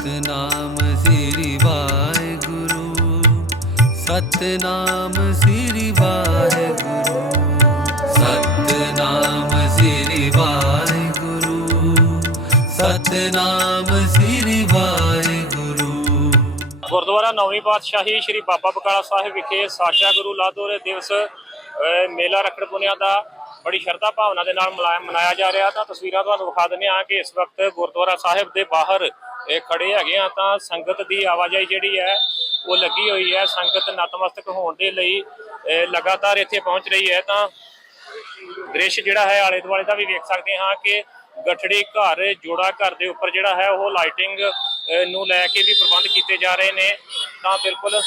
ਸਤਨਾਮ ਸ੍ਰੀ ਵਾਹਿਗੁਰੂ ਸਤਨਾਮ ਸ੍ਰੀ ਵਾਹਿਗੁਰੂ ਸਤਨਾਮ ਸ੍ਰੀ ਵਾਹਿਗੁਰੂ ਸਤਨਾਮ ਸ੍ਰੀ ਵਾਹਿਗੁਰੂ। ਗੁਰਦੁਆਰਾ ਨੌਵੀਂ ਪਾਤਸ਼ਾਹੀ ਸ੍ਰੀ ਬਾਬਾ ਬਕਾਲਾ ਸਾਹਿਬ ਵਿਖੇ ਸਾਚਾ ਗੁਰੂ ਲਾਦੋਰੇ ਦਿਵਸ ਮੇਲਾ ਰੱਖੜ ਪੁਨਿਆ ਦਾ ਬੜੀ ਸ਼ਰਧਾ ਭਾਵਨਾ ਦੇ ਨਾਲ ਮਨਾਇਆ ਮਨਾਇਆ ਜਾ ਰਿਹਾ। ਤਾਂ ਤਸਵੀਰਾਂ ਤੁਹਾਨੂੰ ਵਿਖਾ ਦਿੰਦੇ ਹਾਂ ਕਿ ਇਸ ਵਕਤ ਗੁਰਦੁਆਰਾ ਸਾਹਿਬ ਦੇ ਬਾਹਰ ਇਹ ਖੜੇ ਹੈਗੇ ਆ ਤਾਂ ਸੰਗਤ ਦੀ ਆਵਾਜਾਈ ਜਿਹੜੀ ਹੈ, ਉਹ ਲੱਗੀ ਹੋਈ ਹੈ। ਸੰਗਤ ਨਤਮਸਤਕ ਹੋਣ ਦੇ ਲਈ ਲਗਾਤਾਰ ਇੱਥੇ ਪਹੁੰਚ ਰਹੀ ਹੈ। ਤਾਂ ਦ੍ਰਿਸ਼ ਜਿਹੜਾ ਹੈ, ਆਲੇ ਦੁਆਲੇ ਦਾ ਵੀ ਵੇਖ ਸਕਦੇ ਹਾਂ ਕਿ ਗਠੜੀ ਘਰ, ਜੋੜਾ ਘਰ ਦੇ ਉੱਪਰ ਜਿਹੜਾ ਹੈ, ਉਹ ਲਾਈਟਿੰਗ ਨੂੰ ਲੈ ਕੇ ਵੀ ਪ੍ਰਬੰਧ ਕੀਤੇ ਜਾ ਰਹੇ ਨੇ। ਤਾਂ ਬਿਲਕੁਲ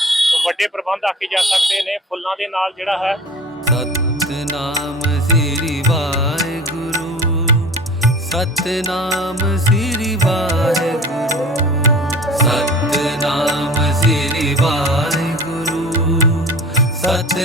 ਵੱਡੇ ਪ੍ਰਬੰਧ ਆਖੇ ਜਾ ਸਕਦੇ ਨੇ। ਫੁੱਲਾਂ ਦੇ ਨਾਲ ਜਿਹੜਾ ਹੈ। ਸਤਨਾਮ ਸ੍ਰੀ ਵਾਹਿਗੁਰੂ। ਸਤਨਾਮ ਸ੍ਰੀ ਵਾਹਿਗੁਰੂ